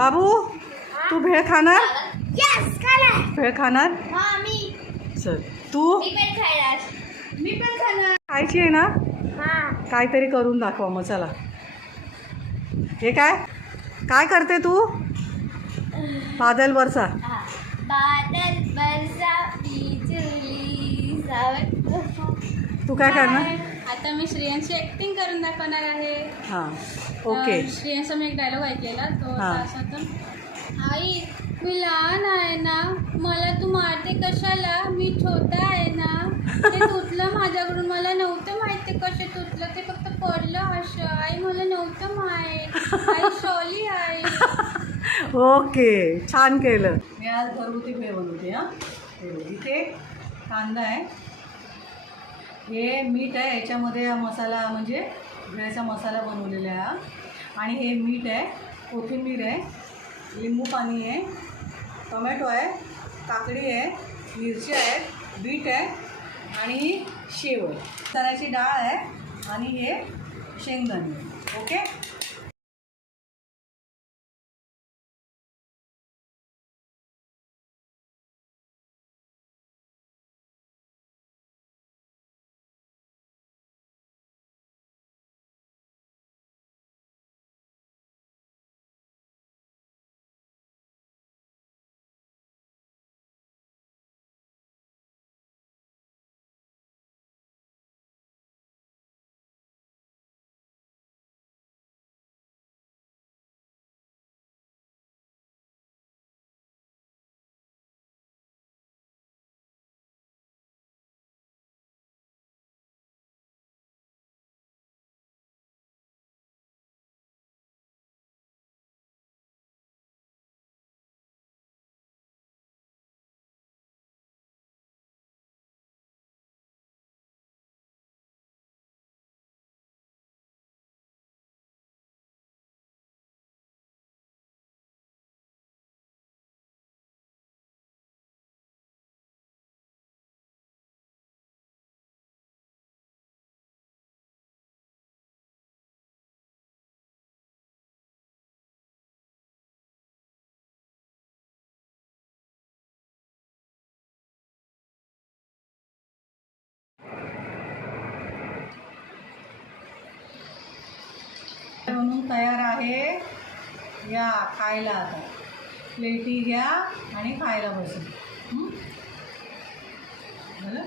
बाबू तू भेळ खाणार? भेळ खाणार? हा मी. चल. तू? खायची आहे ना? हा. काहीतरी करून दाखवा मग चला. हे काय? काय करते तू? बादल वरचा. बादल बरसा तू काय करणार? आता मी श्रेयांशी ऍक्टिंग करून दाखवणार आहे. हां ओके. श्रेयांचा मी एक डायलॉग ऐकलेला तो हा. असा होता आई मी लहान आहे ना मला तू मारते कशाला? मी छोटा आहे ना. ते तुटलं माझ्याकडून मला नव्हतं माहिती कसे तुटलं ते फक्त पडलं असं. आई मला नव्हतं माहीत. आई शॉली आहे. ओके छान केलं. मी आज घरगुती भेळ बनवते हां. हे बघ, इथे कांदा आहे. हे मीठ आहे याच्यामध्ये हा मसाला म्हणजे भेळचा मसाला बनवलेला आहे हा. आणि हे मीठ आहे कोथिंबीर आहे लिंबू पाणी आहे टोमॅटो आहे काकडी आहे मिरची आहे बीट आहे आणि शेव आहे चण्याची डाळ आहे आणि हे शेंगदाणे आहे. ओके म्हणून तयार आहे. या खायला आता. प्लेटी घ्या आणि खायला बसून झालं?